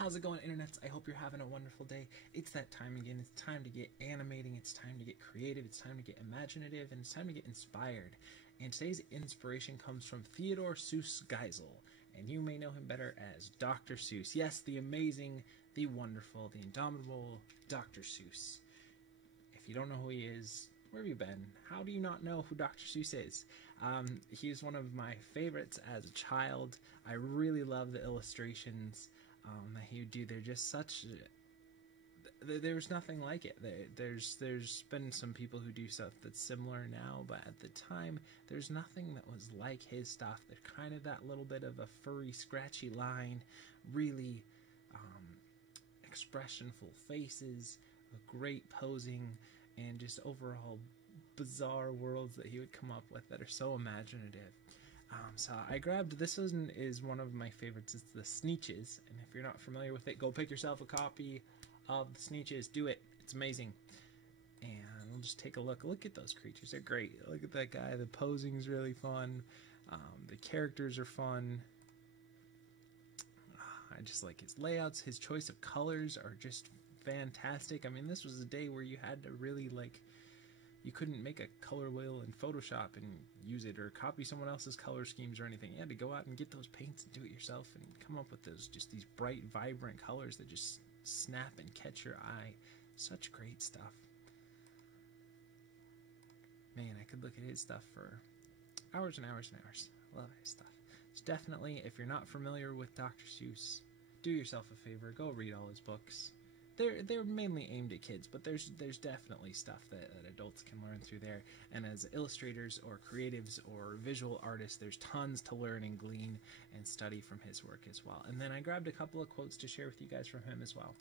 How's it going, internets? I hope you're having a wonderful day. It's that time again. It's time to get animating. It's time to get creative. It's time to get imaginative. And it's time to get inspired. And today's inspiration comes from Theodor Seuss Geisel. And you may know him better as Dr. Seuss. Yes, the amazing, the wonderful, the indomitable Dr. Seuss. If you don't know who he is, where have you been? How do you not know who Dr. Seuss is? He's one of my favorites as a child. I really love the illustrations that he would do. They're just such... There's nothing like it. There's been some people who do stuff that's similar now, but at the time, there's nothing that was like his stuff. There's kind of that little bit of a furry, scratchy line, really expressionful faces, great posing, and just overall bizarre worlds that he would come up with that are so imaginative. So I grabbed, this one is one of my favorites. It's the Sneetches, and if you're not familiar with it, go pick yourself a copy of the Sneetches. Do it. It's amazing. And we'll just take a look. Look at those creatures. They're great. Look at that guy. The posing is really fun. The characters are fun. I just like his layouts. His choice of colors are just fantastic. I mean, this was a day where you had to really, like, you couldn't make a color wheel in Photoshop and use it or copy someone else's color schemes or anything. You had to go out and get those paints and do it yourself and come up with those, just these bright, vibrant colors that just snap and catch your eye. Such great stuff. Man, I could look at his stuff for hours and hours and hours. Love his stuff. So definitely, if you're not familiar with Dr. Seuss, do yourself a favor. Go read all his books. They're mainly aimed at kids, but there's definitely stuff that adults can learn through there. And as illustrators or creatives or visual artists, there's tons to learn and glean and study from his work as well. And then I grabbed a couple of quotes to share with you guys from him as well.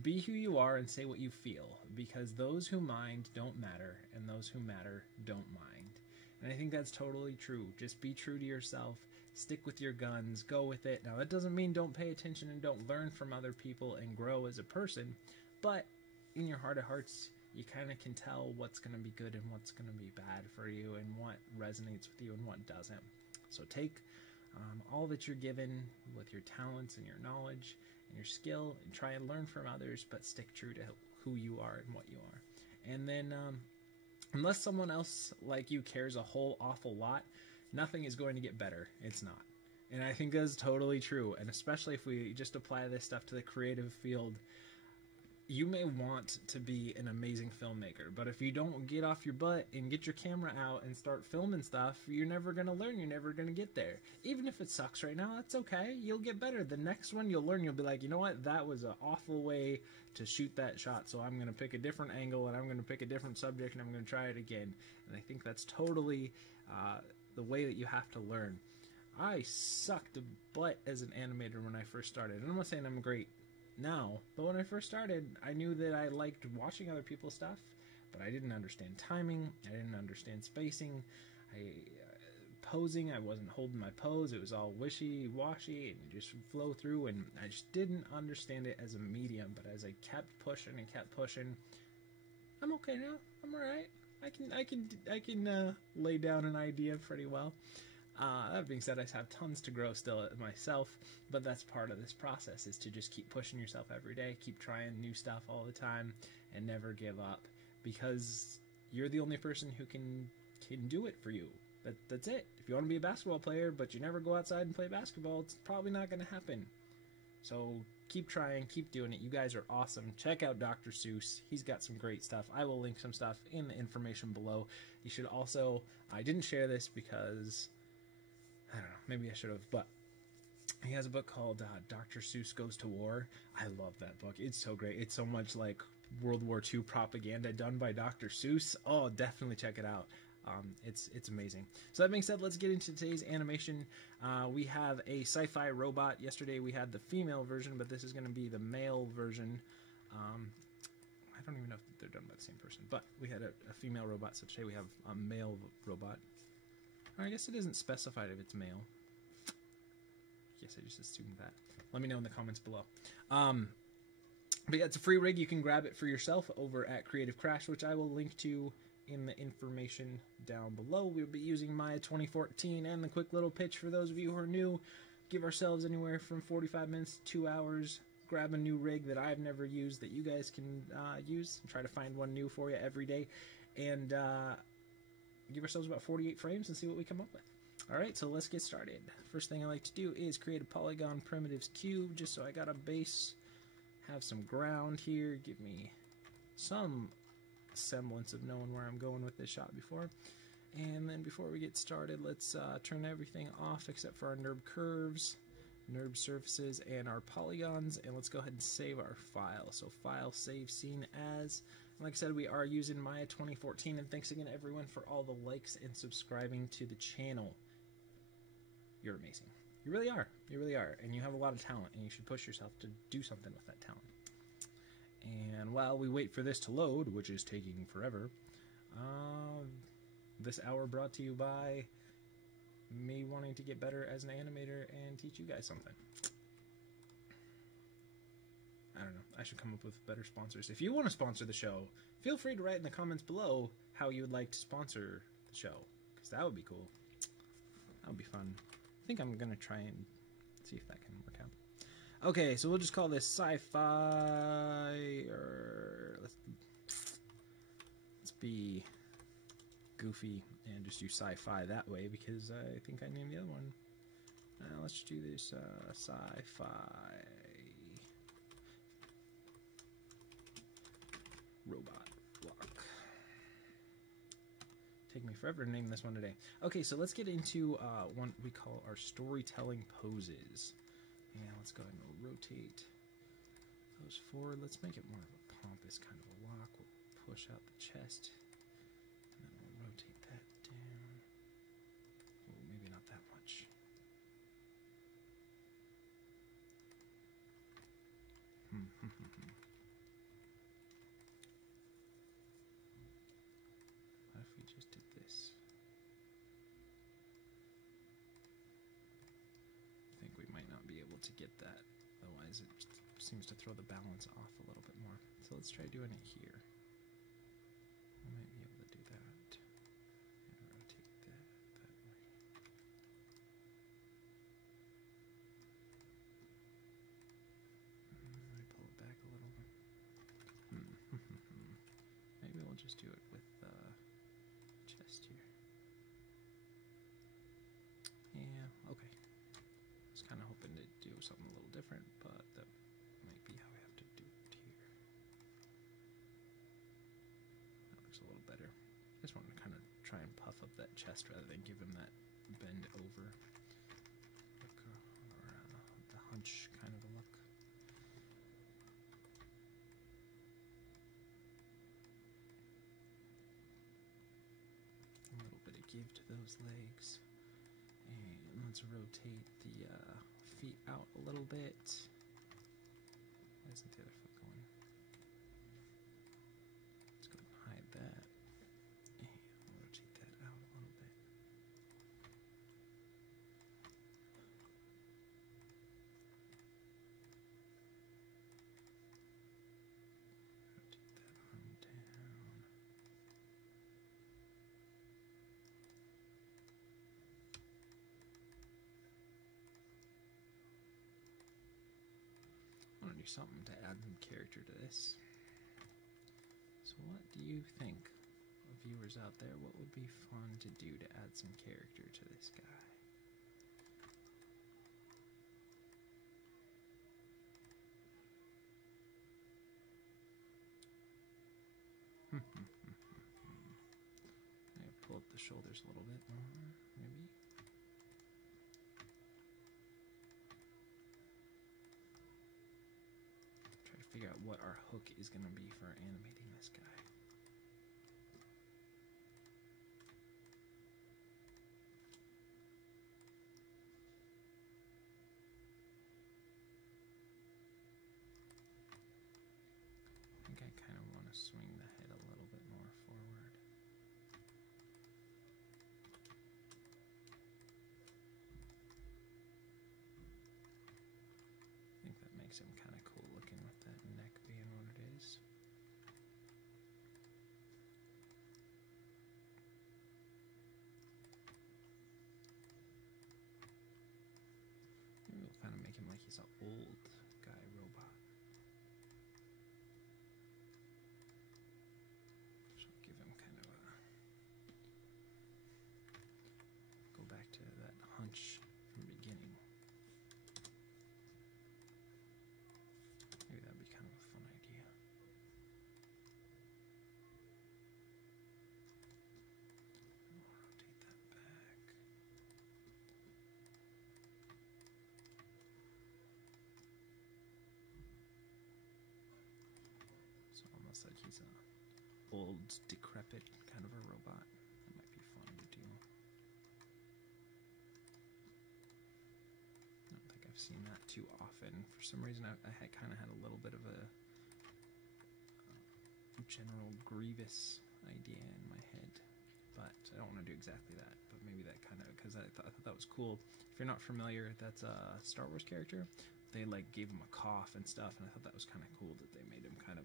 Be who you are and say what you feel, because those who mind don't matter, and those who matter don't mind. And I think that's totally true. Just be true to yourself. Stick with your guns. Go with it. Now, that doesn't mean don't pay attention and don't learn from other people and grow as a person. But in your heart of hearts, you kind of can tell what's going to be good and what's going to be bad for you and what resonates with you and what doesn't. So take all that you're given with your talents and your knowledge and your skill and try and learn from others, but stick true to who you are and what you are. And then unless someone else like you cares a whole awful lot, nothing is going to get better. It's not. And I think that's totally true. And especially if we just apply this stuff to the creative field, you may want to be an amazing filmmaker, but if you don't get off your butt and get your camera out and start filming stuff, you're never going to learn. You're never going to get there. Even if it sucks right now, that's okay. You'll get better. The next one you'll learn. You'll be like, you know what? That was an awful way to shoot that shot, so I'm going to pick a different angle, and I'm going to pick a different subject, and I'm going to try it again. And I think that's totally the way that you have to learn. I sucked a butt as an animator when I first started. And I'm not saying I'm great now, but when I first started, I knew that I liked watching other people's stuff, but I didn't understand timing. I didn't understand spacing. Posing, I wasn't holding my pose. It was all wishy-washy and just flow through, and I just didn't understand it as a medium. But as I kept pushing and kept pushing, I'm okay now. I'm all right. I can lay down an idea pretty well. That being said, I have tons to grow still myself, but that's part of this process, is to just keep pushing yourself every day, keep trying new stuff all the time, and never give up, because you're the only person who can do it for you. That's it. If you want to be a basketball player, but you never go outside and play basketball, it's probably not going to happen. So keep trying, keep doing it. You guys are awesome. Check out Dr. Seuss. He's got some great stuff. I will link some stuff in the information below. You should also, I didn't share this because, I don't know, maybe I should have, but he has a book called Dr. Seuss Goes to War. I love that book. It's so great. It's so much like World War II propaganda done by Dr. Seuss. Oh, definitely check it out. It's amazing. So that being said, let's get into today's animation. We have a Sci-Fi robot. Yesterday we had the female version, but this is going to be the male version. I don't even know if they're done by the same person, but we had a female robot, so today we have a male robot. Or I guess it isn't specified if it's male. Yes, I just assumed that. Let me know in the comments below. But yeah, it's a free rig. You can grab it for yourself over at Creative Crash, which I will link to in the information down below. We'll be using Maya 2014, and the quick little pitch for those of you who are new, give ourselves anywhere from 45 minutes to 2 hours. grab a new rig that I've never used that you guys can use. Try to find one new for you every day. And give ourselves about 48 frames and see what we come up with. Alright, so let's get started. First thing I like to do is create a polygon primitives cube, just so I got a base, have some ground here, give me some semblance of knowing where I'm going with this shot before. And then before we get started, let's turn everything off except for our NURB curves, NURB surfaces, and our polygons, and let's go ahead and save our file. So file, save scene as. Like I said, we are using Maya 2014, and thanks again everyone for all the likes and subscribing to the channel. You're amazing. You really are. You really are. And you have a lot of talent, and you should push yourself to do something with that talent. And while we wait for this to load, which is taking forever, this hour brought to you by me wanting to get better as an animator and teach you guys something. I don't know. I should come up with better sponsors. If you want to sponsor the show, feel free to write in the comments below how you would like to sponsor the show, because that would be cool. That would be fun. I think I'm going to try and see if that can work out. Okay, so we'll just call this Sci-Fi, or let's be goofy and just do Sci-Fi that way, because I think I named the other one. Let's just do this Sci-Fi robot block. Take me forever to name this one today. Okay, so let's get into one we call our storytelling poses. And let's go ahead and rotate those forward. Let's make it more of a pompous kind of a walk. We'll push out the chest, and then we'll rotate that down. Oh, maybe not that much. What if we just did this? I think we might not be able to get that, otherwise it seems to throw the balance off a little bit more. So let's try doing it here. I might be able to do that. And rotate that way. Maybe pull it back a little. Maybe we'll just do it with chest here. Yeah, okay. I was kind of hoping to do something a little different, but that might be how I have to do it here. That looks a little better. I just wanted to kind of try and puff up that chest rather than give him that bend over look, or the hunch kind of a look. A little bit of give to those legs. And let's rotate the feet out a little bit. Why isn't the other foot going? Let's go ahead and hide that. And rotate that out a little bit. Rotate that arm down. I want to do something to add some character to this. So what do you think, viewers out there? What would be fun to do to add some character to this guy? Maybe pull up the shoulders a little bit more, maybe. Figure out what our hook is going to be for animating this guy. I think I kind of want to swing the head a little bit more forward. I think that makes him kind of cool looking with that neck being what it is. Maybe we'll kind of make him like he's an old guy robot. looks like he's a old, decrepit kind of a robot. That might be fun to do. I don't think I've seen that too often. For some reason, I kind of had a little bit of a general Grievous idea in my head, but I don't want to do exactly that. But maybe that kind of, because I thought that was cool. If you're not familiar, that's a Star Wars character. They like gave him a cough and stuff, and I thought that was kind of cool that they made him kind of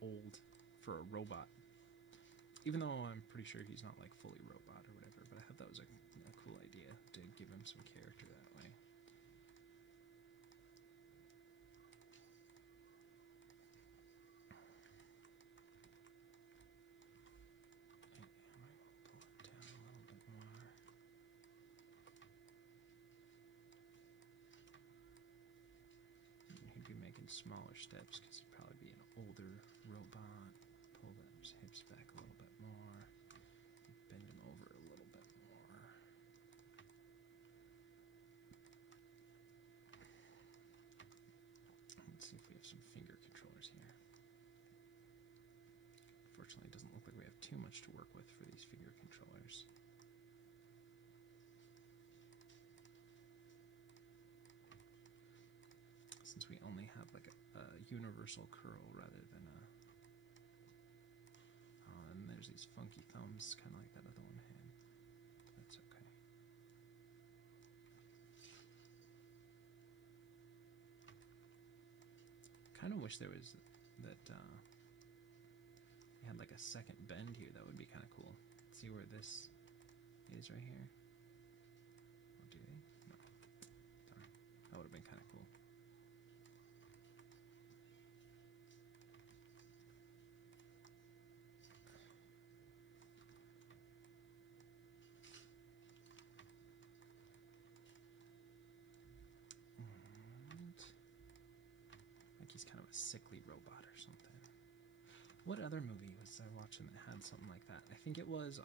old for a robot. Even though I'm pretty sure he's not like fully robot or whatever, but I thought that was a cool idea to give him some character that way. Smaller steps because he'd probably be an older robot. Pull those hips back a little bit more. Bend him over a little bit more. Let's see if we have some finger controllers here. Unfortunately, it doesn't look like we have too much to work with for these finger controllers. Since we only have like a universal curl rather than a... and there's these funky thumbs, kind of like that other one had. But that's okay. Kind of wish there was that, we had like a second bend here. That would be kind of cool. See where this is right here? Oh, do they? No. Darn. That would have been kind of cool. He's kind of a sickly robot or something. What other movie was I watching that had something like that? I think it was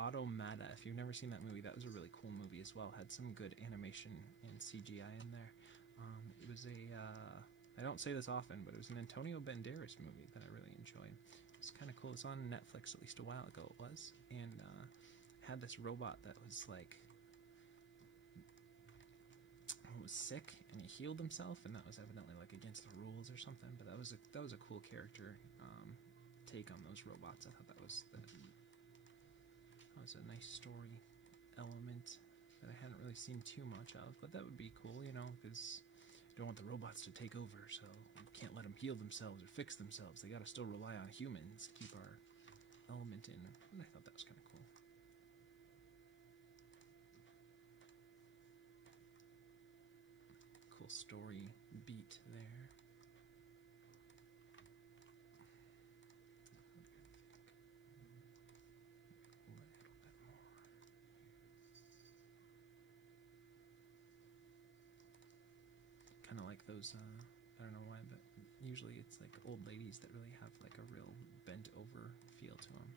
Automata. If you've never seen that movie, that was a really cool movie as well. Had some good animation and CGI in there. It was a, I don't say this often, but it was an Antonio Banderas movie that I really enjoyed. It's kind of cool. It's on Netflix, at least a while ago it was. And had this robot that was like, was sick and he healed himself, and that was evidently like against the rules or something, but that was a cool character take on those robots. I thought that was a nice story element that I hadn't really seen too much of, but that would be cool, you know, because you don't want the robots to take over, so you can't let them heal themselves or fix themselves. They got to still rely on humans to keep our element in, and I thought that was kind of cool. Story beat there. Kind of like those, I don't know why, but usually it's like old ladies that really have like a real bent over feel to them.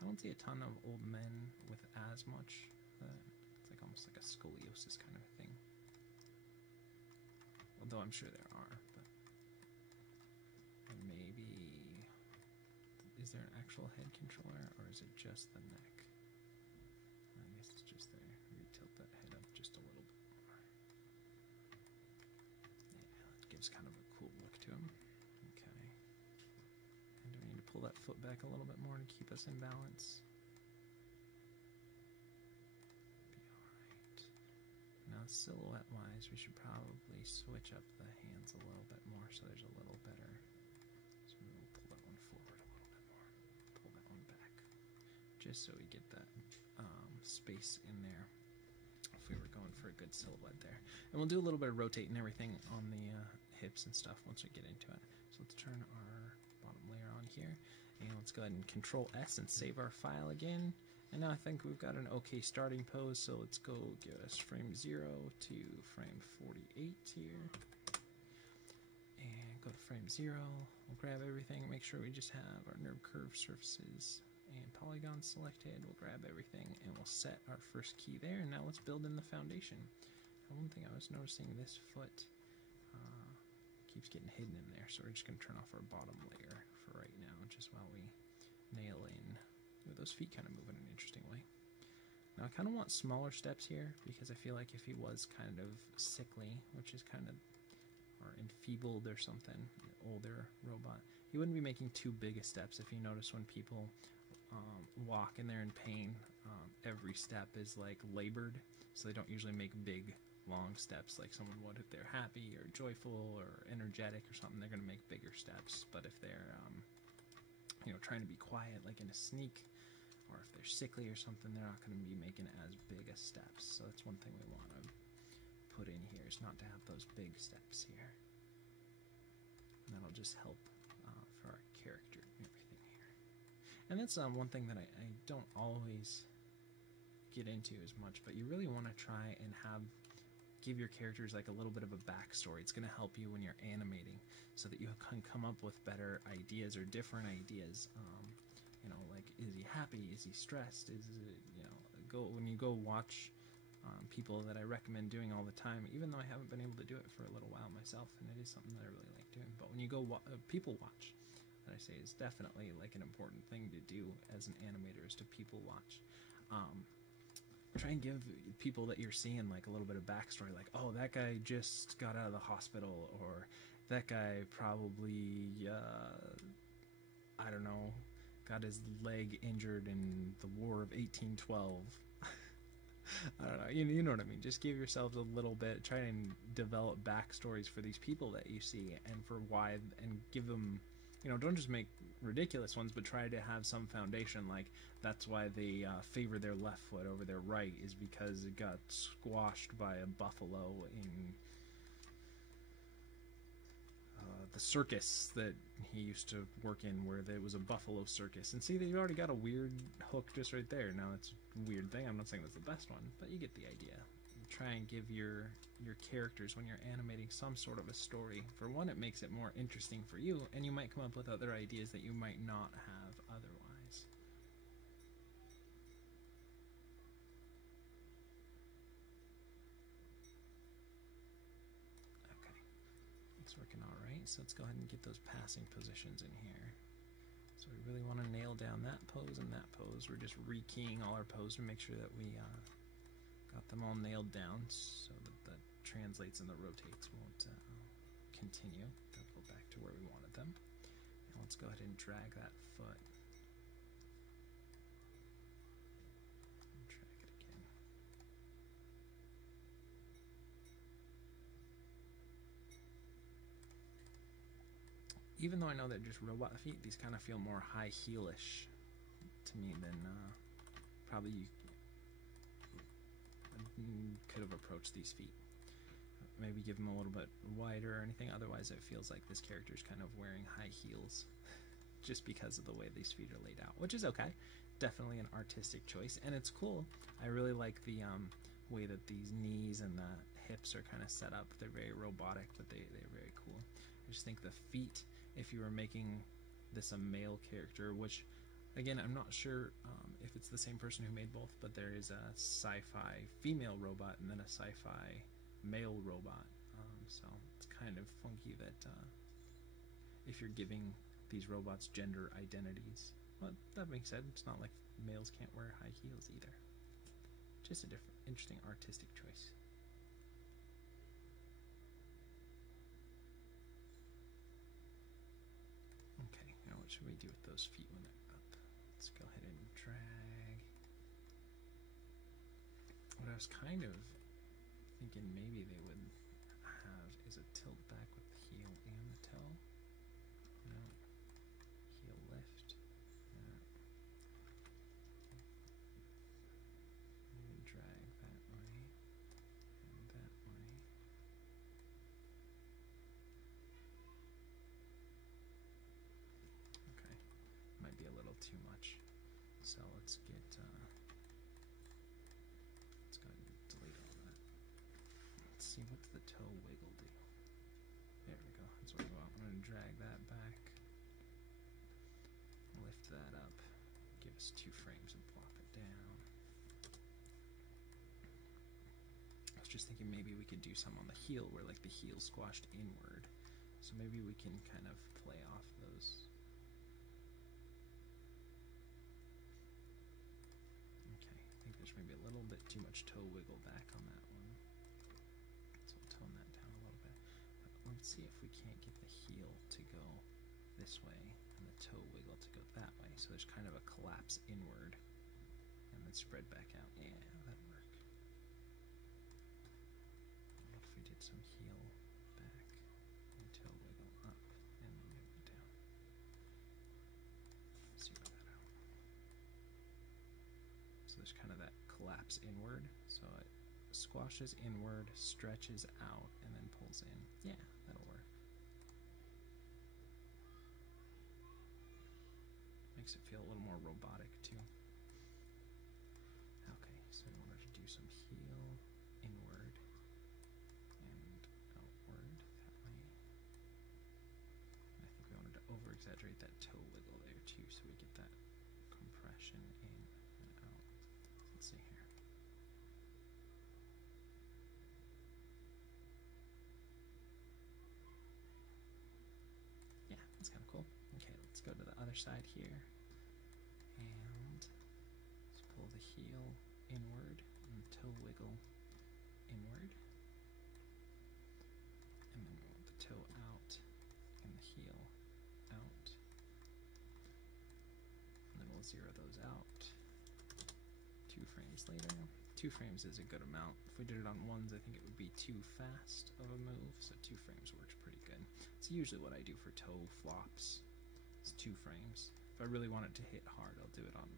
I don't see a ton of old men with as much. It's like almost like a scoliosis kind of thing. Although I'm sure there are, but maybe, is there an actual head controller, or is it just the neck? I guess it's just there. Maybe tilt that head up just a little bit more. Yeah, it gives kind of a cool look to him. Okay. And do we need to pull that foot back a little bit more to keep us in balance? Silhouette wise, we should probably switch up the hands a little bit more so there's a little better. So we'll pull that one forward a little bit more, pull that one back, just so we get that space in there if we were going for a good silhouette there. And we'll do a little bit of rotating everything on the hips and stuff once we get into it. So let's turn our bottom layer on here, and let's go ahead and Control S and save our file again. And now I think we've got an okay starting pose, so let's go give us frame 0 to frame 48 here. And go to frame 0, we'll grab everything, make sure we just have our nerve curve surfaces and polygons selected. We'll grab everything and we'll set our first key there, and now let's build in the foundation. And one thing I was noticing, this foot keeps getting hidden in there, so we're just going to turn off our bottom layer for right now, just while we nail in. Ooh, those feet kind of move in an interesting way. Now I kind of want smaller steps here, because I feel like if he was kind of sickly, which is kind of, or enfeebled or something, an older robot, he wouldn't be making too big of steps. If you notice when people walk and they're in pain, every step is like labored, so they don't usually make big long steps like someone would if they're happy or joyful or energetic or something. They're going to make bigger steps. But if they're trying to be quiet, like in a sneak, or if they're sickly or something, they're not going to be making as big a steps. So that's one thing we want to put in here, is not to have those big steps here. And that'll just help for our character and everything here. And that's one thing that I don't always get into as much, but you really want to try and give your characters like a little bit of a backstory. It's going to help you when you're animating, so that you can come up with better ideas or different ideas. Like, is he happy? Is he stressed? Is it, when you go watch people that I recommend doing all the time, even though I haven't been able to do it for a little while myself, and it is something that I really like doing. But when you go people watch, that I say is definitely like an important thing to do as an animator, is to people watch. Try and give people that you're seeing like a little bit of backstory, like, oh, that guy just got out of the hospital, or that guy probably, I don't know, got his leg injured in the War of 1812. I don't know, you know what I mean. Just give yourselves a little bit, try and develop backstories for these people that you see, and for why, and give them, don't just make ridiculous ones, but try to have some foundation, like that's why they favor their left foot over their right, is because it got squashed by a buffalo in the circus that he used to work in, where there was a buffalo circus. And see, they've already got a weird hook just right there. Now, it's a weird thing. I'm not saying that's the best one, but you get the idea. Try and give your characters, when you're animating, some sort of a story. For one, it makes it more interesting for you, and you might come up with other ideas that you might not have otherwise. Okay, it's working all right. So let's go ahead and get those passing positions in here. So we really want to nail down that pose and that pose. We're just rekeying all our pose to make sure that we got them all nailed down, so that the translates and the rotates won't continue. They'll go back to where we wanted them. And let's go ahead and drag that foot. And drag it again. Even though I know they're just robot feet, these kind of feel more high heelish to me than probably you could have approached these feet. Maybe give them a little bit wider or anything. Otherwise, it feels like this character is kind of wearing high heels, just because of the way these feet are laid out, which is okay. Definitely an artistic choice, and it's cool. I really like the way that these knees and the hips are kind of set up. They're very robotic, but they're very cool. I just think the feet, if you were making this a male character, which, again, I'm not sure if it's the same person who made both, but there is a Sci-Fi female robot and then a Sci-Fi male robot. So it's kind of funky that if you're giving these robots gender identities, well, that being said, it's not like males can't wear high heels either. Just a different, interesting artistic choice. Okay, now what should we do with those feet when they're up? Let's go ahead and drag. What I was kind of thinking maybe they would have is a tilt back with the heel and the toe. No. Heel lift. And drag that way. And that way. Okay. Might be a little too much. So let's get let's go ahead and delete all that. Let's see, what's the toe wiggle do? There we go. That's what we want. I'm going to drag that back, lift that up, give us 2 frames, and plop it down. I was just thinking maybe we could do some on the heel, where like the heel squashed inward, So maybe we can kind of play off those. Okay, I think there's maybe a little bit too much toe wiggle back on that one. So we'll tone that down a little bit. But let's see if we can't get the heel to go this way and the toe wiggle to go that way. So there's kind of a collapse inward and then spread back out. Yeah, that'd work. What if we did some heel back and toe wiggle up and maybe down? Zero that out. So there's kind of that collapse inward. So it squashes inward, stretches out, and then pulls in. Yeah, that'll work. Makes it feel a little more robotic too. Okay, so in order to do some heel inward and outward that way. And I think we wanted to over exaggerate that toe wiggle there too, so we get that compression in and out. Let's see here. Yeah, that's kind of cool. Okay, let's go to the other side here. And let's pull the heel inward and the toe wiggle inward. And then we want the toe out and the heel out. And then we'll zero those out. 2 frames later. 2 frames is a good amount. If we did it on ones, I think it would be too fast of a move, so 2 frames works pretty good. It's usually what I do for toe flops. It's 2 frames. If I really want it to hit hard, I'll do it on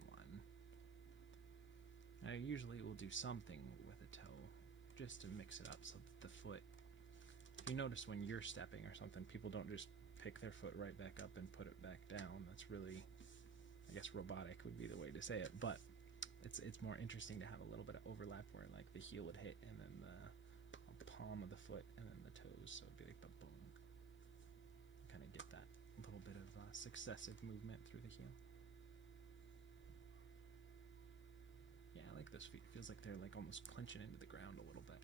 1. I usually will do something with a toe just to mix it up so that the foot, if you notice when you're stepping or something, people don't just pick their foot right back up and put it back down. That's really, I guess, robotic would be the way to say it, but it's more interesting to have a little bit of overlap where like the heel would hit and then the palm of the foot and then the toes, so it'd be like the boom. Kind of get that little bit of successive movement through the heel. Yeah, I like those feet. Feels like they're like almost clenching into the ground a little bit.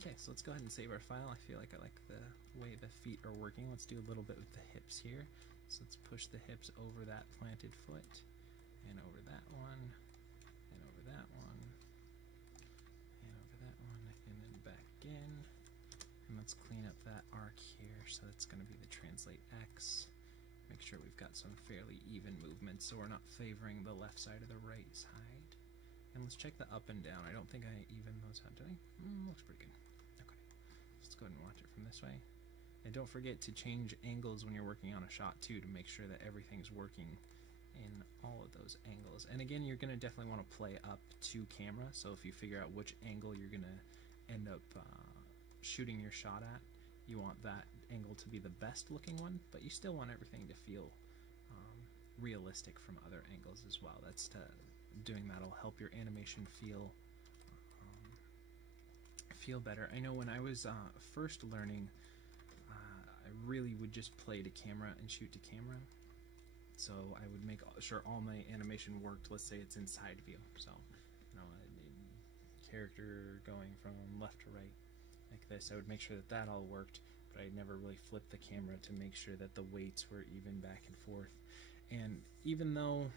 Okay, so let's go ahead and save our file. I feel like I like the way the feet are working. Let's do a little bit with the hips here. So let's push the hips over that planted foot, and over that one, and over that one, and over that one, and then back in. And let's clean up that arc here. So that's going to be the translate X. Make sure we've got some fairly even movement so we're not favoring the left side or the right side. And let's check the up and down. I don't think I even those out, did I? Looks pretty good. Okay. Let's go ahead and watch it from this way. And don't forget to change angles when you're working on a shot too, to make sure that everything's working in all of those angles. And again, you're going to definitely want to play up to camera. So if you figure out which angle you're going to end up shooting your shot at, you want that angle to be the best looking one, but you still want everything to feel realistic from other angles as well. That's doing that'll help your animation feel better. I know when I was first learning, I really would just play to camera and shoot to camera. So I would make sure all my animation worked. Let's say it's in side view. So, you know, a character going from left to right like this. I would make sure that that all worked, but I never really flipped the camera to make sure that the weights were even back and forth. And even though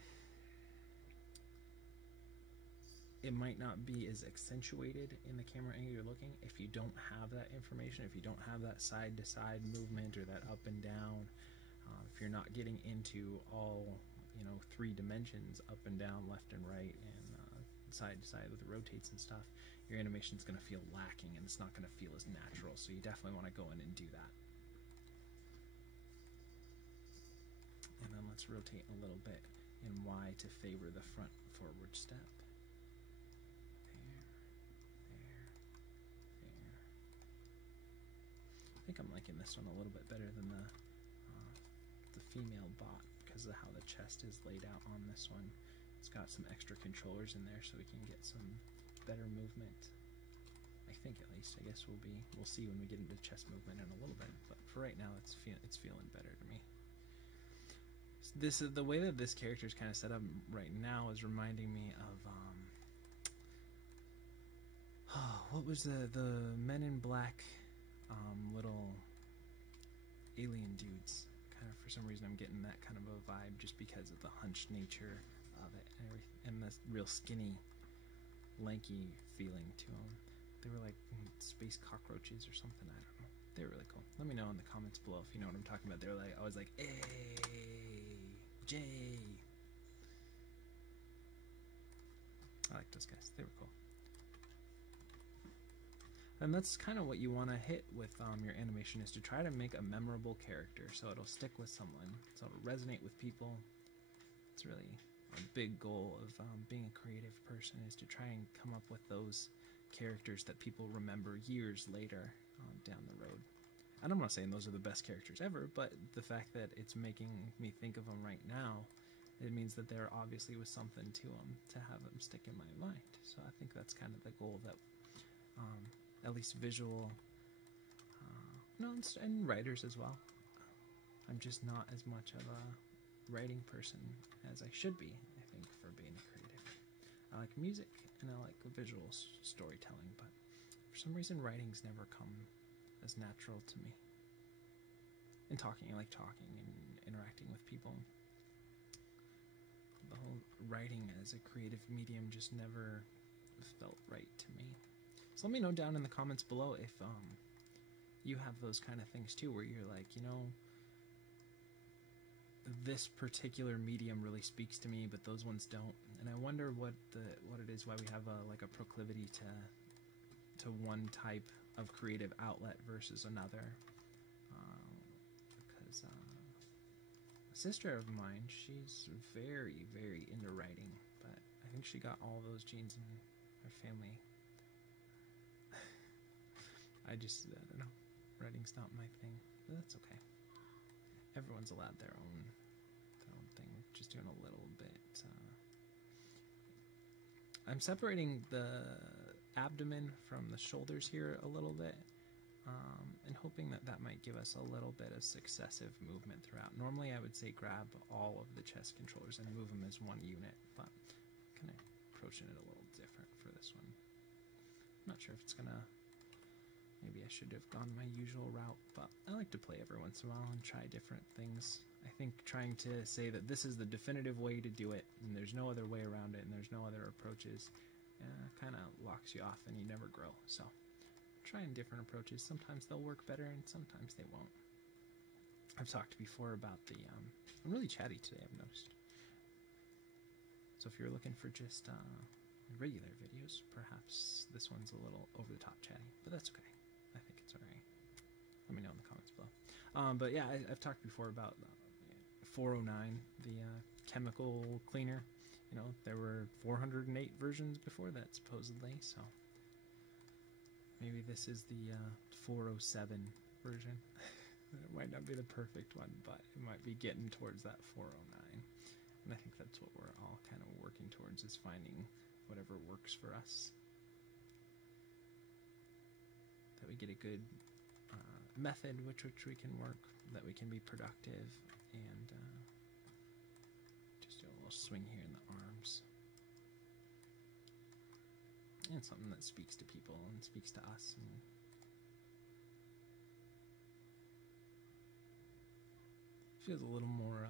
it might not be as accentuated in the camera angle you're looking, if you don't have that information, if you don't have that side-to-side movement or that up and down, if you're not getting into all, you know, 3 dimensions, up and down, left and right, and side to side with the rotates and stuff, your animation's going to feel lacking and it's not going to feel as natural. So you definitely want to go in and do that. And then let's rotate a little bit in Y to favor the front forward step. I think I'm liking this one a little bit better than the female bot because of how the chest is laid out on this one. It's got some extra controllers in there so we can get some better movement. I think at least. I guess we'll see when we get into chest movement in a little bit. But for right now, it's feeling better to me. This is the way that this character is kind of set up right now is reminding me of what was the Men in Black little alien dudes? Kind of, for some reason, I'm getting that kind of a vibe just because of the hunched nature of it and everything, and the real skinny, lanky feeling to them. They were like space cockroaches or something. I don't know. They were really cool. Let me know in the comments below if you know what I'm talking about. They were like, I was like, hey, Jay. I like those guys. They were cool. And that's kind of what you want to hit with your animation, is to try to make a memorable character so it'll stick with someone, so it'll resonate with people. It's really a big goal of being a creative person, is to try and come up with those characters that people remember years later down the road. And I'm not saying those are the best characters ever, but the fact that it's making me think of them right now, it means that there obviously was something to them to have them stick in my mind. So I think that's kind of the goal that at least visual, and writers as well. I'm just not as much of a writing person as I should be, I think, for being a creative. I like music and I like visual storytelling, but for some reason writing's never come as natural to me. And talking, I like talking and interacting with people. The whole writing as a creative medium just never felt right to me. So let me know down in the comments below if you have those kind of things too, where you're like, you know, this particular medium really speaks to me, but those ones don't. And I wonder what it is, why we have a proclivity to one type of creative outlet versus another. Because a sister of mine, she's very, very into writing, but I think she got all those genes in her family. I don't know. Writing's not my thing, but that's okay. Everyone's allowed their own thing. Just doing a little bit. I'm separating the abdomen from the shoulders here a little bit, and hoping that might give us a little bit of successive movement throughout. Normally I would say grab all of the chest controllers and move them as one unit, but I'm kind of approaching it a little different for this one. I'm not sure if it's gonna... Maybe I should have gone my usual route, but I like to play every once in a while and try different things. I think trying to say that this is the definitive way to do it, and there's no other way around it, and there's no other approaches, kind of locks you off and you never grow. So, trying different approaches. Sometimes they'll work better, and sometimes they won't. I've talked before about the... I'm really chatty today, I've noticed. So if you're looking for just regular videos, perhaps this one's a little over-the-top chatty, but that's okay. I think it's alright. Let me know in the comments below. But yeah, I've talked before about 409, the chemical cleaner. You know, there were 408 versions before that, supposedly, so maybe this is the 407 version. It might not be the perfect one, but it might be getting towards that 409. And I think that's what we're all kind of working towards, is finding whatever works for us. That we get a good method which we can work, that we can be productive, and just do a little swing here in the arms. And something that speaks to people and speaks to us. And feels a little more,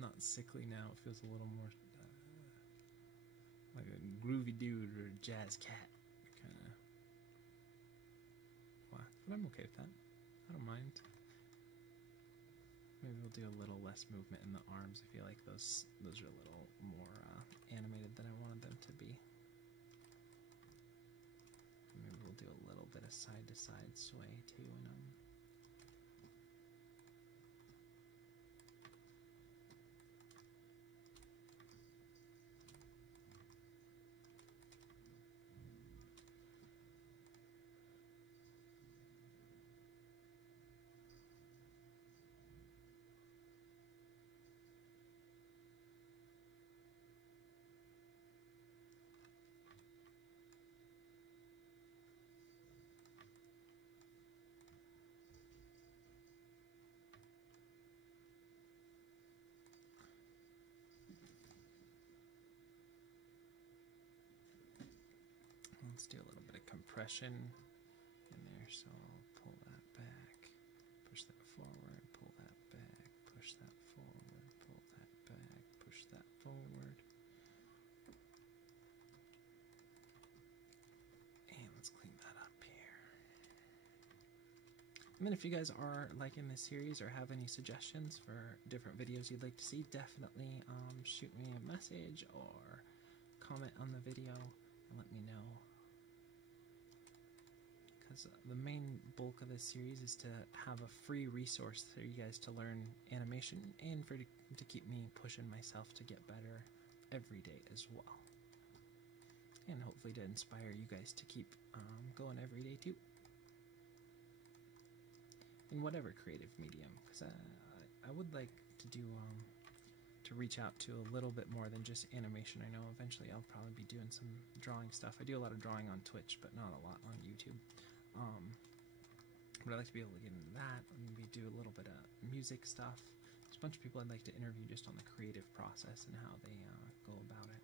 not sickly now, it feels a little more like a groovy dude or a jazz cat. But I'm okay with that. I don't mind. Maybe we'll do a little less movement in the arms. I feel like those are a little more animated than I wanted them to be. Maybe we'll do a little bit of side-to-side sway too in them. let's do a little bit of compression in there. So I'll pull that back, push that forward, pull that back, push that forward, pull that back, push that forward. And let's clean that up here. And then if you guys are liking this series or have any suggestions for different videos you'd like to see, definitely shoot me a message or comment on the video and let me know. Because the main bulk of this series is to have a free resource for you guys to learn animation and to keep me pushing myself to get better every day as well. And hopefully to inspire you guys to keep going every day too. In whatever creative medium, because I would like to do to reach out to a little bit more than just animation. I know eventually I'll probably be doing some drawing stuff. I do a lot of drawing on Twitch, but not a lot on YouTube. But I'd like to be able to get into that and maybe do a little bit of music stuff. There's a bunch of people I'd like to interview just on the creative process and how they go about it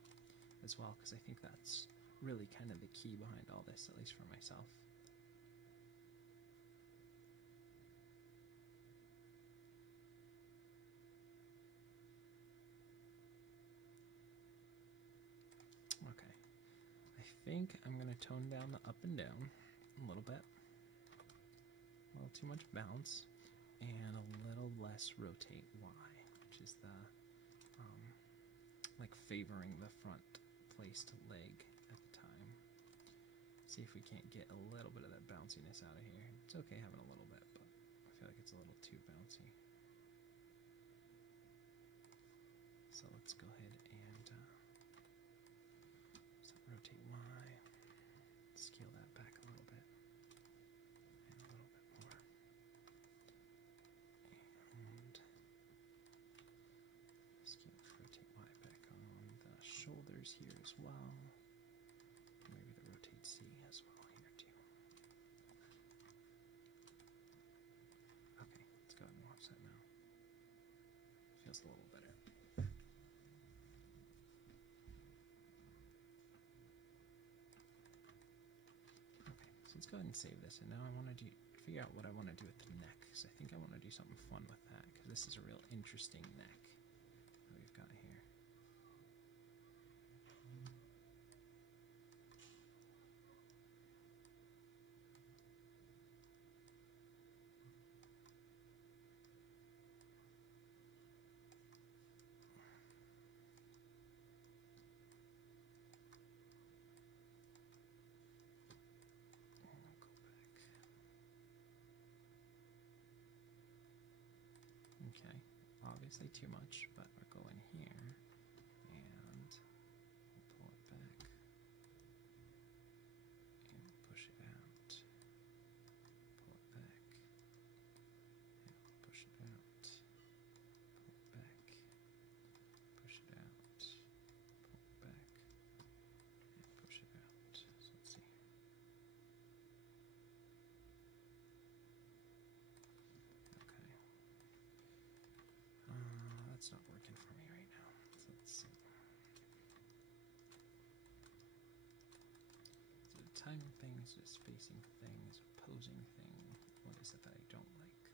as well, because I think that's really kind of the key behind all this, at least for myself. Okay, I think I'm going to tone down the up and down a little bit. A little too much bounce, and a little less rotate Y, which is the, like favoring the front placed leg at the time. See if we can't get a little bit of that bounciness out of here. It's okay having a little bit, but I feel like it's a little too bouncy. So let's go ahead and rotate Y, scale that back a little bit, and a little bit more, and rotate Y back on the shoulders here as well, maybe the rotate C as well here too. Okay, let's go ahead and watch that now. Feels a little better. Let's go ahead and save this, and now I want to figure out what I want to do with the neck, because I think I want to do something fun with that, because this is a real interesting neck that we've got here. Okay, obviously too much, but we'll go in here and we'll pull it back and push it out, pull it back and push it out, pull it back, push it out, pull it back and push it out. So let's see. That's not working for me right now. So let's see. Is it a timing thing? Is it a spacing thing? Is it a posing thing? What is it that I don't like?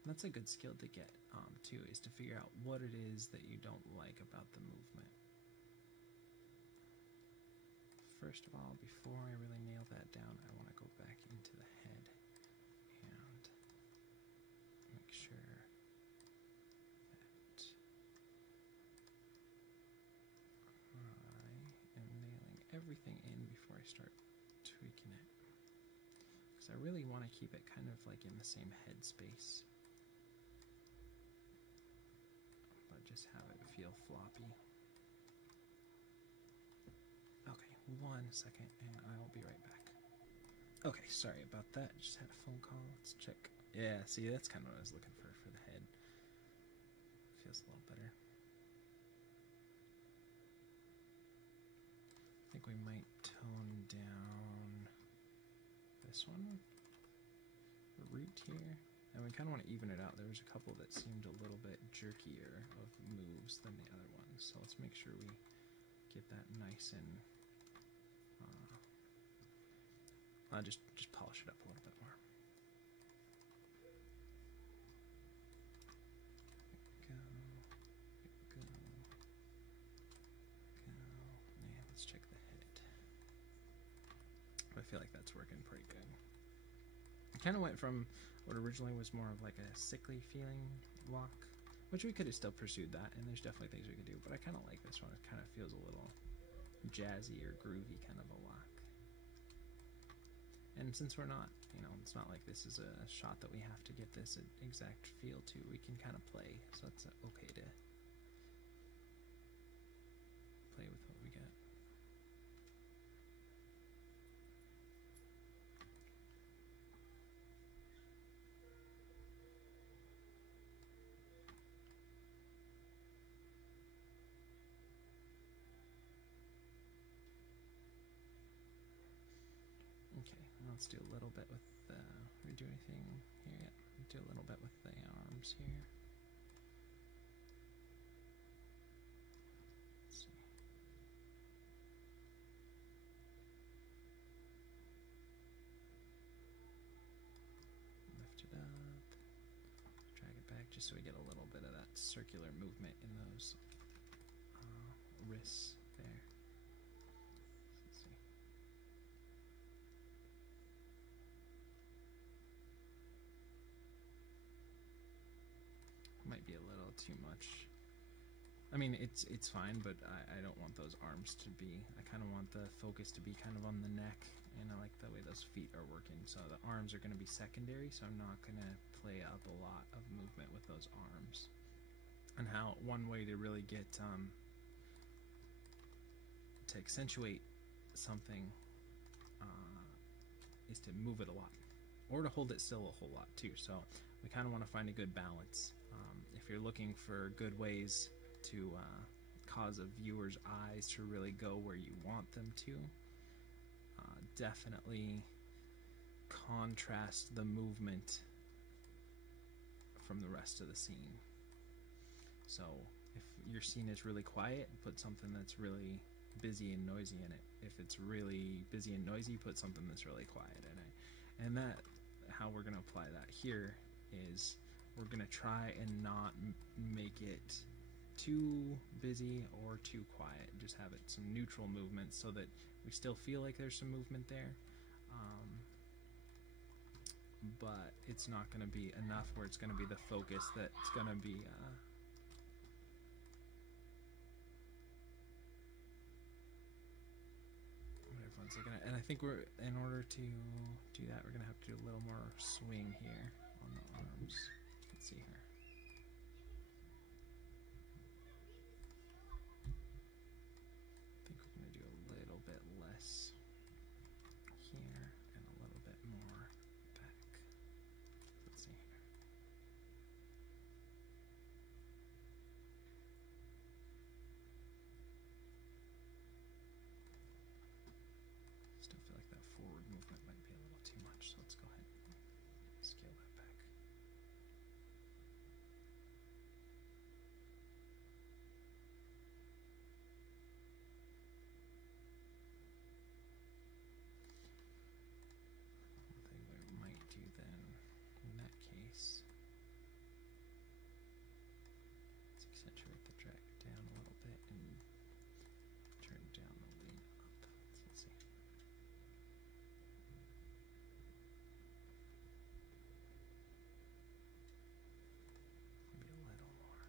And that's a good skill to get too, is to figure out what it is that you don't like about the movement. First of all, before I really nail that down, I want to go back into the head and make sure everything in before I start tweaking it, because I really want to keep it kind of like in the same head space, but just have it feel floppy. Okay, 1 second and I'll be right back. Okay, sorry about that, just had a phone call. Let's check. Yeah, see, that's kind of what I was looking for the head. Feels a little better. I think we might tone down this one, the root here, and we kind of want to even it out. There was a couple that seemed a little bit jerkier of moves than the other ones, so let's make sure we get that nice and just polish it up a little bit more. Go. Yeah, let's check the head. I feel like that's working pretty good. I kind of went from what originally was more of like a sickly feeling lock, which we could have still pursued that, and there's definitely things we could do, but I kind of like this one. It kind of feels a little jazzy or groovy kind of a lock. And since we're not, it's not like this is a shot that we have to get this exact feel to, we can kind of play, so it's okay to play with what we get. Okay, let's do a little bit with we do anything here yet? Do a little bit with the arms here. Let's see. Lift it up, drag it back just so we get a little bit of that circular movement in those wrists there. Might be a little too much. I mean, it's fine, but I don't want those arms to be, I kind of want the focus to be kind of on the neck, and I like the way those feet are working, so the arms are going to be secondary, so I'm not going to play up a lot of movement with those arms. And how one way to really get to accentuate something is to move it a lot, or to hold it still a whole lot too, so we kind of want to find a good balance. If you're looking for good ways to cause a viewer's eyes to really go where you want them to, definitely contrast the movement from the rest of the scene. So if your scene is really quiet, put something that's really busy and noisy in it. If it's really busy and noisy, put something that's really quiet in it. And that, how we're going to apply that here is we're going to try and not make it too busy or too quiet. Just have it some neutral movement so that we still feel like there's some movement there, but it's not going to be enough where it's going to be the focus that's going to be and I think we're, in order to do that, we're going to have to do a little more swing here on the arms. Let's see here. I think we're going to do a little bit less here and a little bit more back. Let's see here. Still feel like that forward movement might be a little too much, so let's go ahead and scale that back. One thing we might do then, in that case, let's accentuate the drag down a little bit and turn down the lean up. Let's see. Maybe a little more.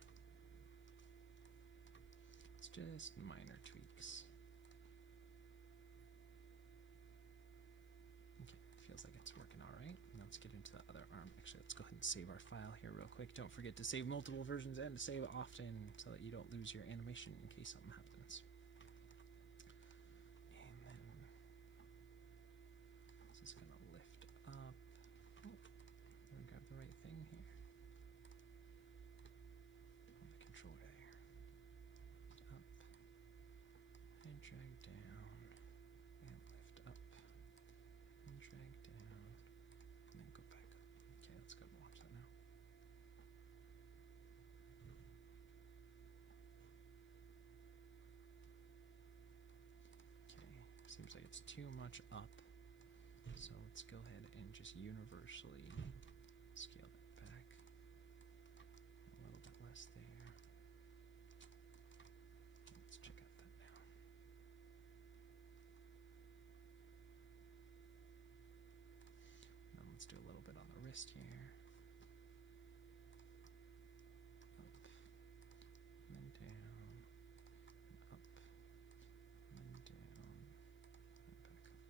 It's just minor tweaks. Okay, feels like it's working all right. Now let's get into the other arm. Actually, let's go ahead and save our file here real quick. Don't forget to save multiple versions and to save often so that you don't lose your animation in case something happens. And then this is going to lift up. Oh, let me grab the right thing here. On the controller there. Up and drag down and lift up and drag down and then go back up. Okay, let's go watch that now. Okay, seems like it's too much up, so let's go ahead and just universally scale that back a little bit less there. Let's check out that now. Now let's do a little bit on the wrist here. Up, and then down, and up, and then down, and back up.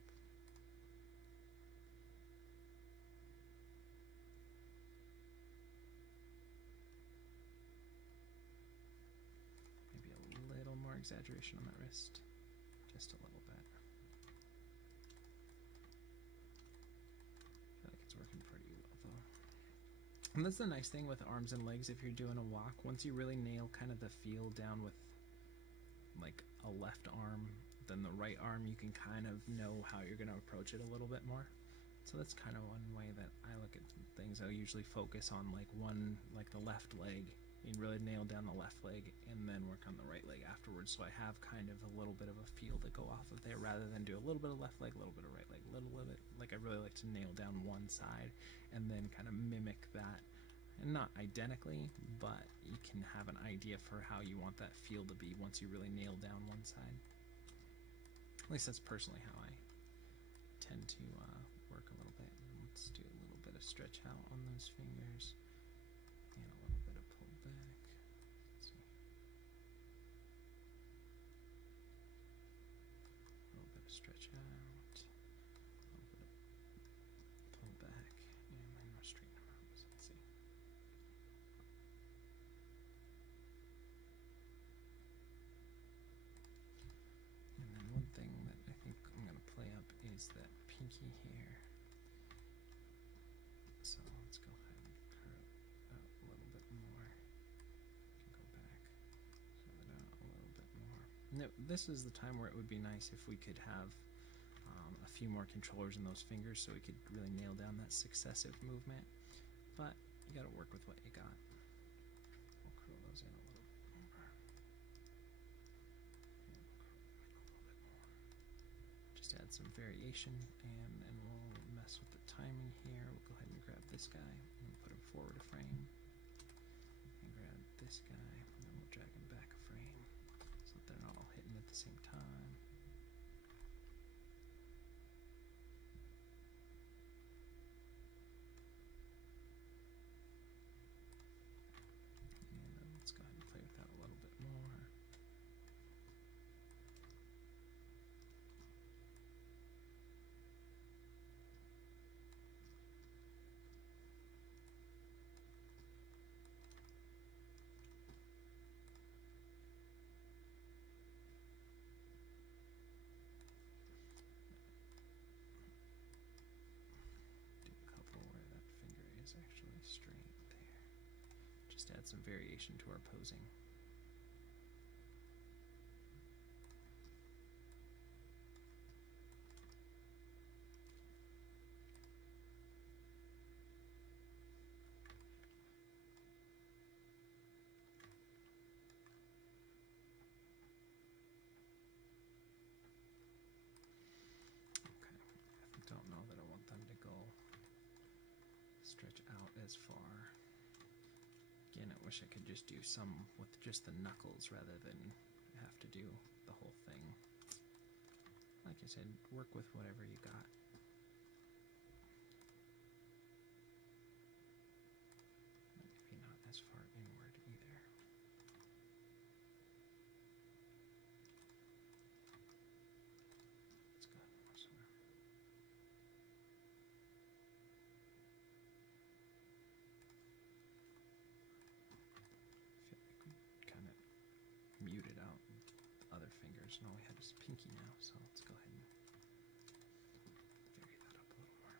Maybe a little more exaggeration on that wrist, just a little bit. I feel like it's working pretty well though. And that's the nice thing with arms and legs if you're doing a walk. Once you really nail kind of the feel down with like a left arm, then the right arm, you can kind of know how you're going to approach it a little bit more. So that's kind of one way that I look at things. I'll usually focus on like the left leg, and really nail down the left leg, and then work on the right leg afterwards. So I have kind of a little bit of a feel to go off of there, rather than do a little bit of left leg, a little bit of right leg, a little bit. Like I really like to nail down one side and then kind of mimic that, and not identically, but you can have an idea for how you want that feel to be once you really nail down one side. At least that's personally how I tend to work a little bit. Let's do a little bit of stretch out on those fingers and a little bit of pull back. Let's see. A little bit of stretch out, a little bit of pull back, and then we'll straighten them out. So let's see. And then one thing that I think I'm going to play up is that pinky here. So let's go ahead and curl out a little bit more. Can go back, curl it out a little bit more. Now, this is the time where it would be nice if we could have a few more controllers in those fingers so we could really nail down that successive movement. But you got to work with what you got. We'll curl those in a little bit more. And we'll curl them in a little bit more. Just add some variation, and then we'll mess with the timing here. We'll go ahead and grab this guy and put him forward a frame, and grab this guy, and then we'll drag him back a frame so that they're not all hitting at the same time. And then let's go ahead and play with that a little bit more. Actually straight there. Just add some variation to our posing. Okay, I don't know that I want them to go stretch out as far. Again, I wish I could just do some with just the knuckles rather than have to do the whole thing. Like I said, work with whatever you got. Maybe not as far inward either. Let's go ahead and mess with it. Muted out the other fingers, and all we have is pinky now, so let's go ahead and vary that up a little more.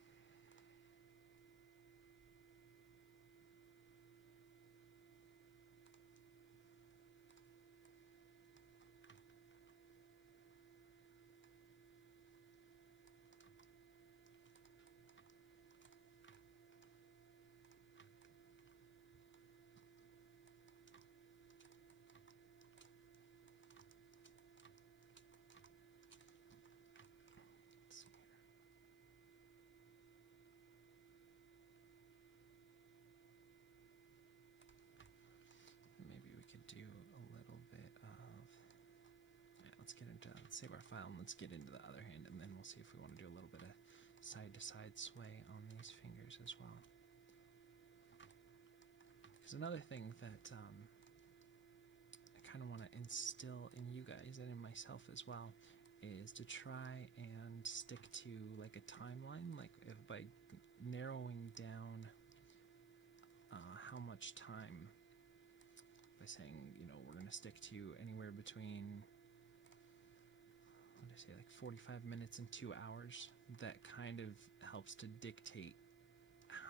let's save our file and let's get into the other hand, and then we'll see if we want to do a little bit of side-to-side sway on these fingers as well. Because another thing that I kind of want to instill in you guys and in myself as well is to try and stick to like a timeline, like by narrowing down how much time, by saying, you know, we're going to stick to anywhere between, what did I say, like 45 minutes and 2 hours. That kind of helps to dictate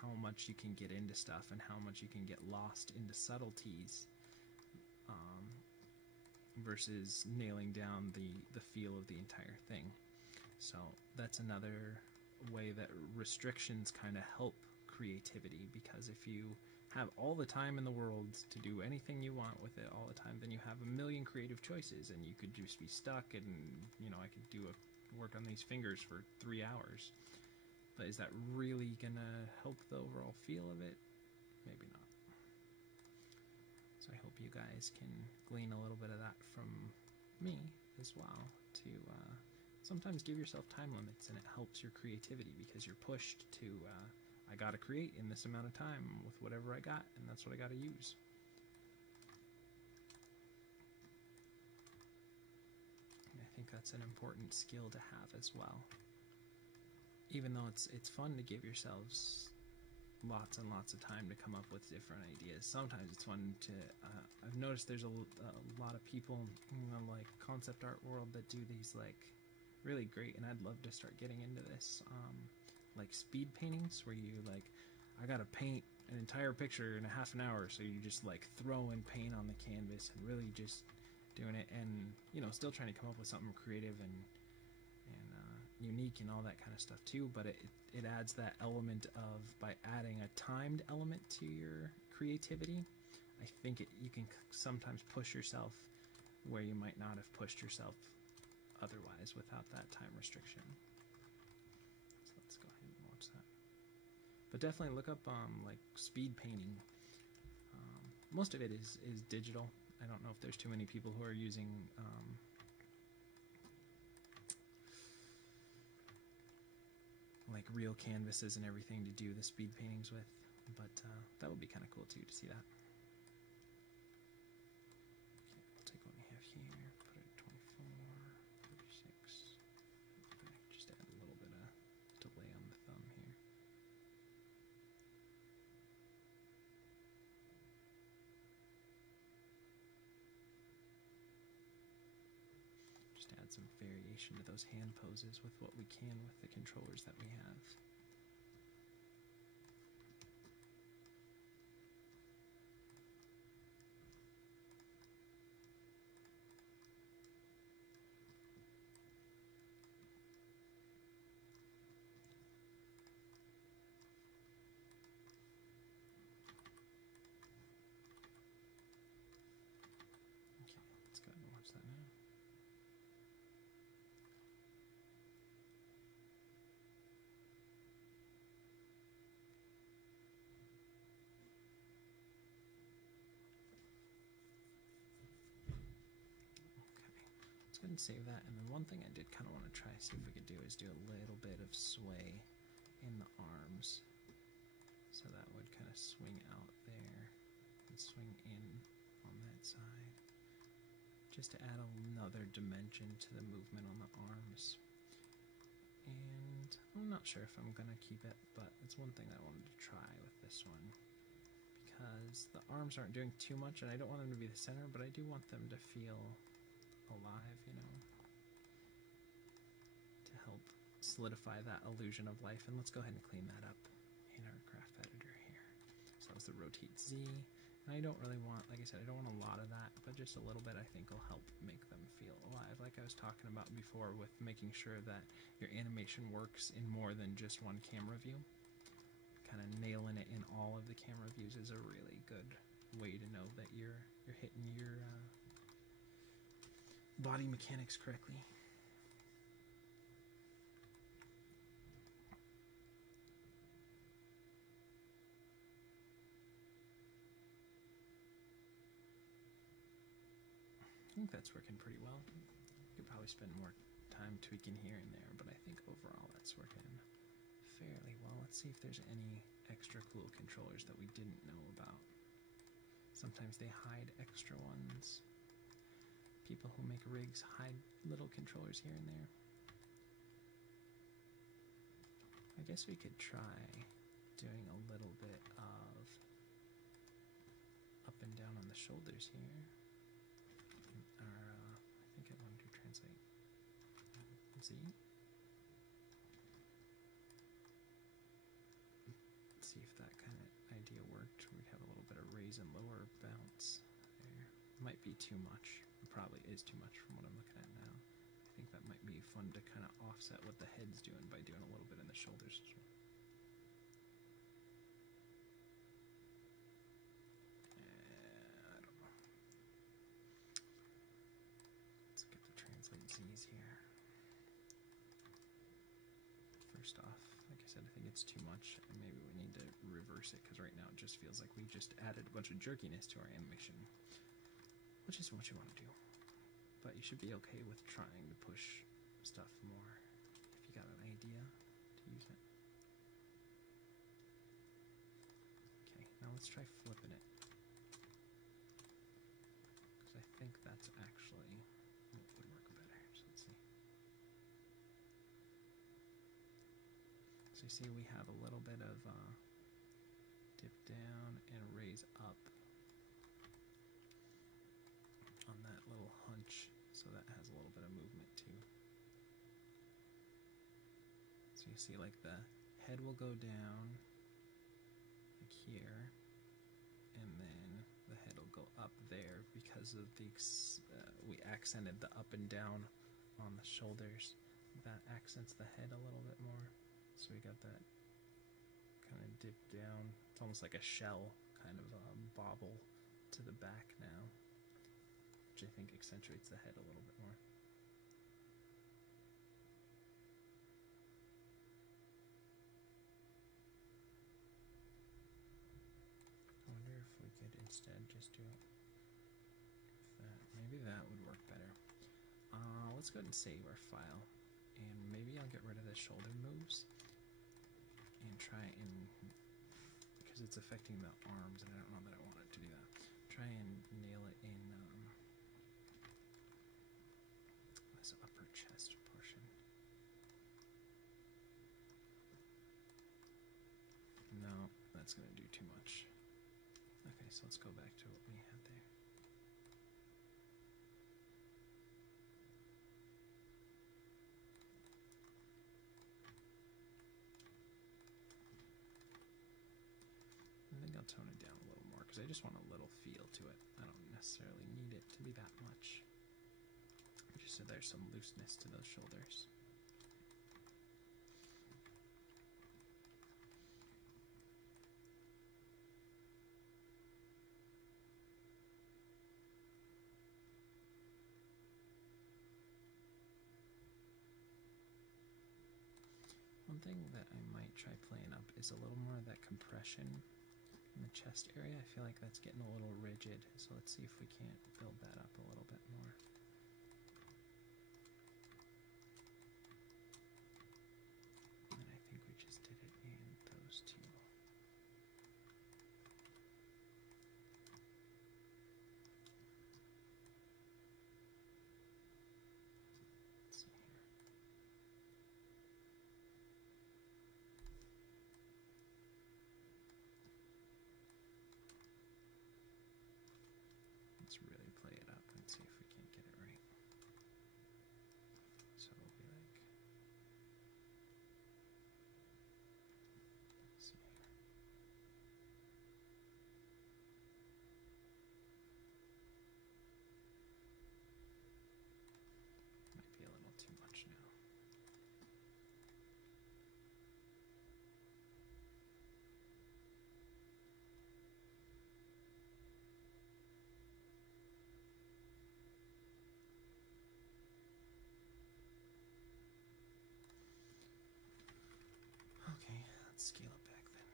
how much you can get into stuff and how much you can get lost into subtleties, versus nailing down the feel of the entire thing. So that's another way that restrictions kind of help creativity, because if you have all the time in the world to do anything you want with it all the time, then you have a million creative choices, and you could just be stuck, and, you know, I could work on these fingers for 3 hours. But is that really gonna help the overall feel of it? Maybe not. So I hope you guys can glean a little bit of that from me as well, to sometimes give yourself time limits, and it helps your creativity, because you're pushed to, I gotta create in this amount of time with whatever I got, and that's what I gotta use. And I think that's an important skill to have as well. Even though it's fun to give yourselves lots and lots of time to come up with different ideas. Sometimes it's fun to, I've noticed there's a lot of people in the like concept art world that do these like really great, and I'd love to start getting into this, like speed paintings, where you like, I gotta paint an entire picture in a half an hour, so you just like throw in paint on the canvas and really just doing it, and, you know, still trying to come up with something creative and unique and all that kind of stuff too, but it adds that element of, by adding a timed element to your creativity, I think you can sometimes push yourself where you might not have pushed yourself otherwise without that time restriction. So let's go ahead and watch that. But definitely look up like speed painting. Most of it is digital. I don't know if there's too many people who are using like real canvases and everything to do the speed paintings with, but that would be kind of cool too, to see that. Okay, I'll take what we have here, put it at 24, 36, just add a little bit of delay on the thumb here. Just add some variation to those hand poses with what we can with the controllers that we have. Okay, let's go ahead and watch that now. Go ahead and save that, and then one thing I did kind of want to try, see if we could do, is do a little bit of sway in the arms, so that would kind of swing out there and swing in on that side, just to add another dimension to the movement on the arms. And I'm not sure if I'm gonna keep it, but it's one thing that I wanted to try with this one, because the arms aren't doing too much, and I don't want them to be the center, but I do want them to feel alive, you know, to help solidify that illusion of life. And let's go ahead and clean that up in our craft editor here. So that was the rotate Z, and I don't really want, like I said, I don't want a lot of that, but just a little bit I think will help make them feel alive, like I was talking about before, with making sure that your animation works in more than just one camera view. Kind of nailing it in all of the camera views is a really good way to know that you're hitting your body mechanics correctly. I think that's working pretty well. could probably spend more time tweaking here and there, but I think overall that's working fairly well. Let's see if there's any extra cool controllers that we didn't know about. Sometimes they hide extra ones. People who make rigs hide little controllers here and there. I guess we could try doing a little bit of up and down on the shoulders here. I think I wanted to translate Z. See if that kind of idea worked. We'd have a little bit of raise and lower bounce there. Might be too much. It probably is too much from what I'm looking at now. I think that might be fun to kind of offset what the head's doing by doing a little bit in the shoulders as well. I don't know. Let's get the translate Z's here. First off, like I said, I think it's too much, and maybe we need to reverse it, because right now it just feels like we just added a bunch of jerkiness to our animation, which isn't what you want to do. But you should be okay with trying to push stuff more if you got an idea to use it. Okay, now let's try flipping it, because I think that's actually what would work better. So let's see. So you see we have a little bit of dip down and raise up on that little hunch, so that has a little bit of movement too. So you see like the head will go down like here, and then the head will go up there because of the we accented the up and down on the shoulders. That accents the head a little bit more. So we got that kind of dip down. It's almost like a shell kind of bobble to the back now, which I think accentuates the head a little bit more. I wonder if we could instead just do it with that. Maybe that would work better. Let's go ahead and save our file, and maybe I'll get rid of the shoulder moves and try and, because it's affecting the arms and I don't know that I want it to do that, try and nail it in this upper chest portion. No, that's going to do too much. Okay, so let's go back to what we had there. I think I'll tone it down a little more because I just want a little feel to it. I don't necessarily need it to be that much. Just so there's some looseness to those shoulders. One thing that I might try playing up is a little more of that compression in the chest area. I feel like that's getting a little rigid, so let's see if we can't build that up a little bit more. And I think we just did it in those two. Let's see here. Let's really play it up and see if we can get it right. So it'll be like, let's see here. Might be a little too much now. Okay, let's scale it back then.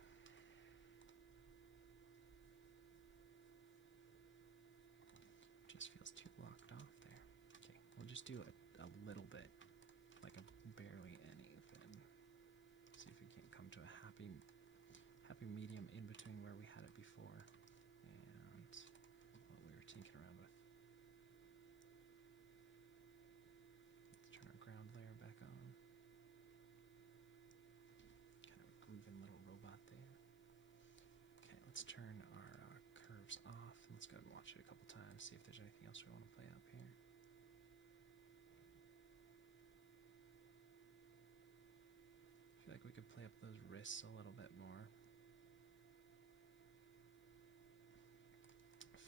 Just feels too locked off there. Okay, we'll just do a little bit, like a barely anything. See if we can't come to a happy medium in between where we had it before and what we were tinkering around with. Let's turn our ground layer back on. Kind of a grooving little robot there. Okay, let's turn our curves off and let's go ahead and watch it a couple times, see if there's anything else we want to play up here. I feel like we could play up those wrists a little bit more.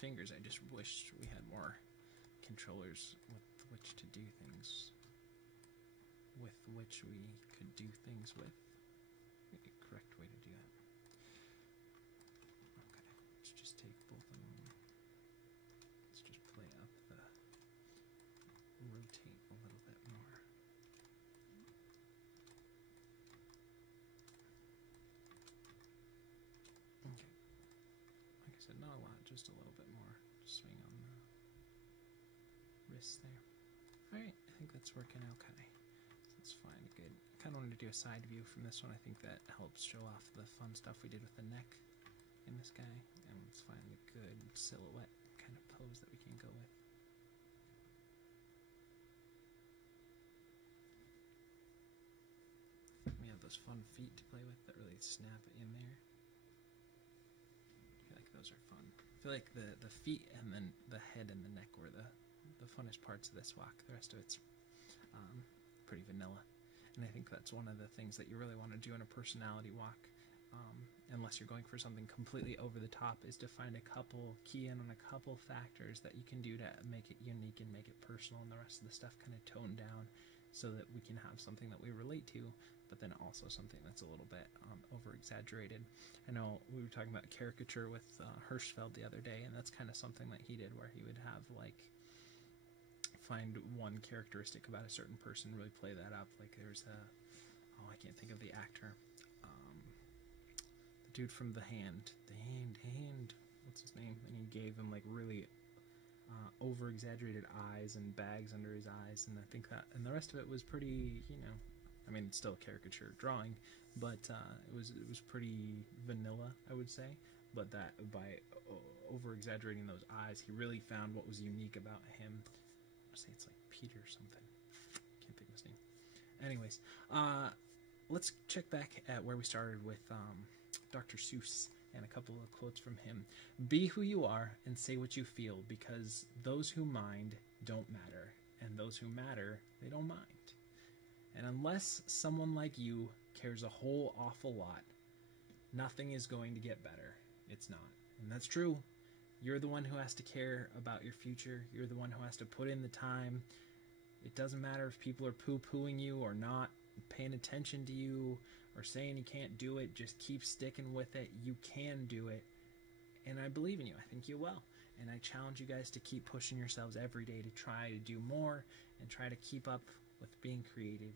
Fingers, I just wish we had more controllers with which to do things. With which we could do things with. Maybe a correct way to do that. Okay, let's just take both of them. Let's just play up the rotate a little bit more. Okay. Like I said, not a lot, just a little bit more. Just swing on the wrist there. Alright, I think that's working okay. So that's fine, good. I kind of wanted to do a side view from this one. I think that helps show off the fun stuff we did with the neck in this guy. And let's find a good silhouette kind of pose that we can go with. We have those fun feet to play with that really snap in there. I feel like those are fun. I feel like the feet and then the head and the neck were the funnest parts of this walk. The rest of it's pretty vanilla. And I think that's one of the things that you really want to do in a personality walk, unless you're going for something completely over the top, is to find a couple, key in on a couple factors that you can do to make it unique and make it personal, and the rest of the stuff kind of toned down so that we can have something that we relate to, but then also something that's a little bit over-exaggerated. I know we were talking about caricature with Hirschfeld the other day, and that's kind of something that he did, where he would have, like, find one characteristic about a certain person, really play that up. Like there's I can't think of the actor. The dude from The Hand. What's his name? And he gave him like really over-exaggerated eyes and bags under his eyes, and I think that, and the rest of it was pretty, you know, I mean, it's still a caricature drawing, but it was pretty vanilla, I would say. But that by over-exaggerating those eyes, he really found what was unique about him. I say it's like Peter or something. Can't think of his name. Anyways, let's check back at where we started with Dr. Seuss and a couple of quotes from him. Be who you are and say what you feel, because those who mind don't matter, and those who matter, they don't mind. And unless someone like you cares a whole awful lot, nothing is going to get better. It's not. And that's true. You're the one who has to care about your future. You're the one who has to put in the time. It doesn't matter if people are poo-pooing you or not paying attention to you or saying you can't do it. Just keep sticking with it. You can do it. And I believe in you. I think you will. And I challenge you guys to keep pushing yourselves every day to try to do more and try to keep up with being creative.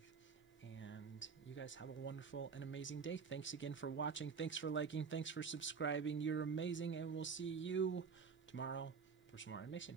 And you guys have a wonderful and amazing day. Thanks again for watching. Thanks for liking. Thanks for subscribing. You're amazing. And we'll see you tomorrow for some more animation.